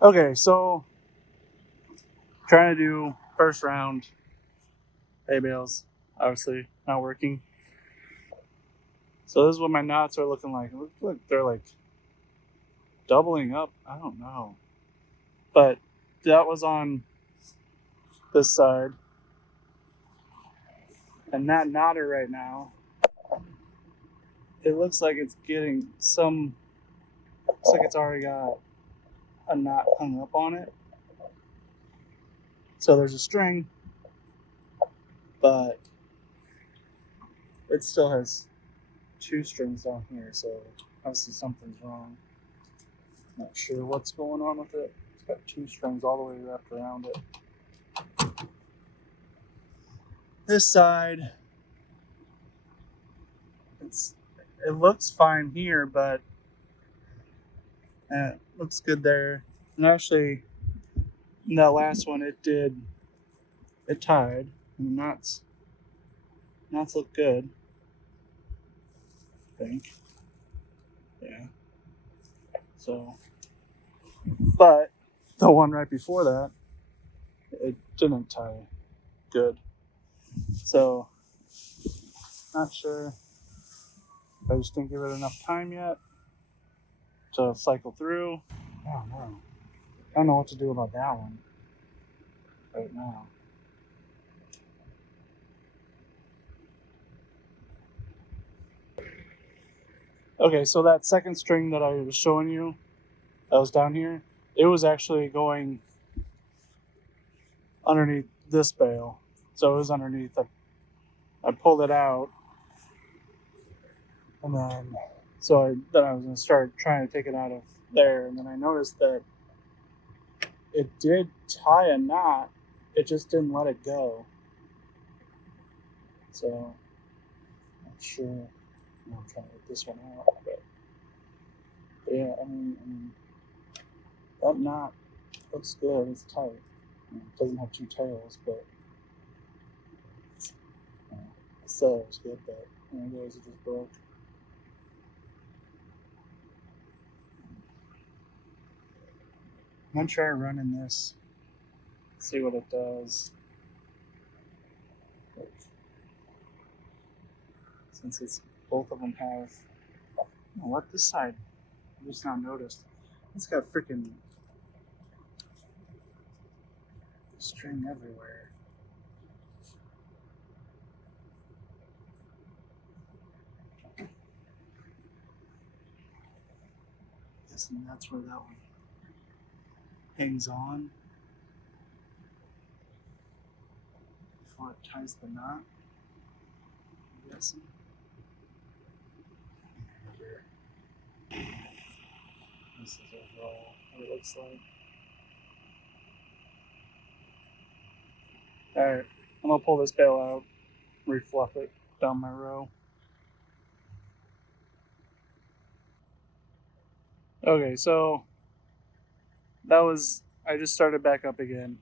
Okay, so trying to do first round hay bales, obviously not working. So this is what my knots are looking like. It looks like they're like doubling up. I don't know. But that was on this side. And that knotter right now, it looks like it's getting some, looks like it's already got a knot hung up on it. So there's a string, but it still has two strings down here. So obviously something's wrong. Not sure what's going on with it. It's got two strings all the way wrapped around it. This side, it looks fine here, but it looks good there. And actually, in that last one, it tied, and the knots look good. I think, yeah. So, but the one right before that, it didn't tie good. So, not sure. I just didn't give it enough time yet to cycle through. I don't know. I don't know what to do about that one right now. Okay, so that second string that I was showing you, that was down here, it was actually going underneath this bale. So it was underneath. I pulled it out, and then then I was gonna start trying to take it out of there, and then I noticed that it did tie a knot. It just didn't let it go. So not sure. I'm trying to get this one out, but yeah, I mean that knot looks good. It's tight. It doesn't have two tails, but I said it was good, but anyways, it just broke. I'm gonna try running this, see what it does. Like, since it's both of them have, what this side? I just now noticed. It's got freaking string everywhere. Guessing that's where that one hangs on before it ties the knot. I'm guessing. This is overall what it looks like. Alright, I'm gonna pull this bale out, refluff it down my row. Okay, so I just started back up again.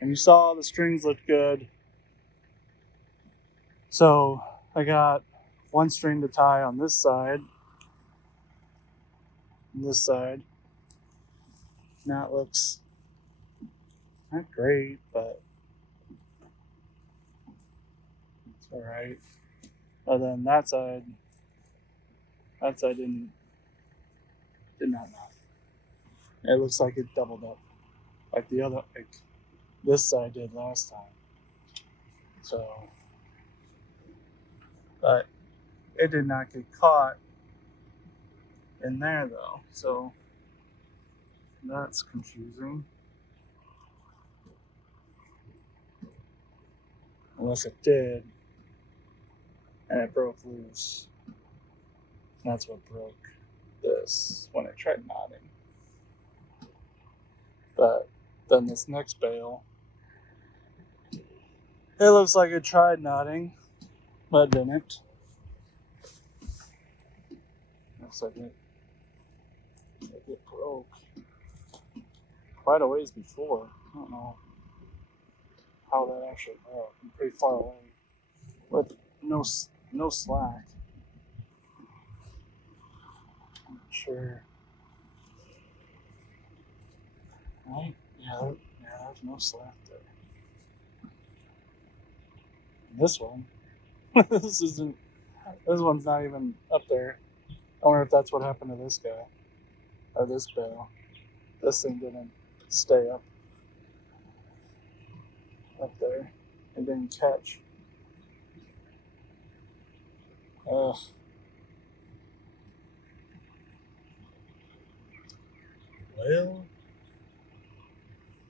And you saw the strings looked good. So I got one string to tie on this side. And this side. Now it looks not great, but it's alright. And then that side did not knot. It looks like it doubled up. Like this side did last time. So, but it did not get caught in there though. So that's confusing. Unless it did and it broke loose. That's what broke this when I tried knotting. But then this next bale, it looks like it tried knotting, but didn't. Looks like it broke quite a ways before. I don't know how that actually broke. I'm pretty far away with no slack. I'm not sure. Right? Yeah, there's no slack there. This one, this isn't. This one's not even up there. I wonder if that's what happened to this guy or this bale. This thing didn't stay up there. It didn't catch. Ugh. Well,